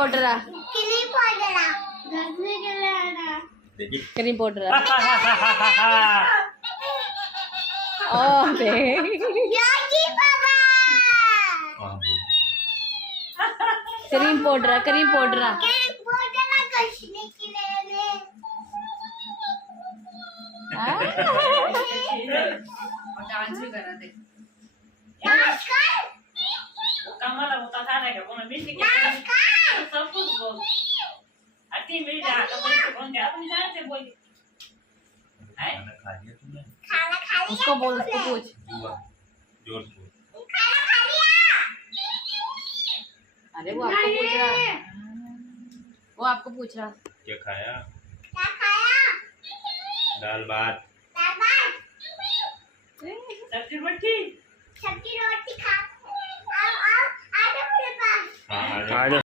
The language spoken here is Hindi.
Powder cream powder cream powder dance भी करा दे कमला होता था ना कि वो मिट्टी के सब कुछ बोल अति मिल जा तो बोल कौन जा अपनी जान से बोल खाना खा लिया तुमने? उसको बोल उसको पूछ बुआ, जोर से बोल। अरे वो आपको पूछ रहा वो आपको पूछ रहा क्या खाया? दाल भात। सब्जी रोटी खा। आओ आओ आ जाओ मेरे पास। हाँ, आ आ जाओ।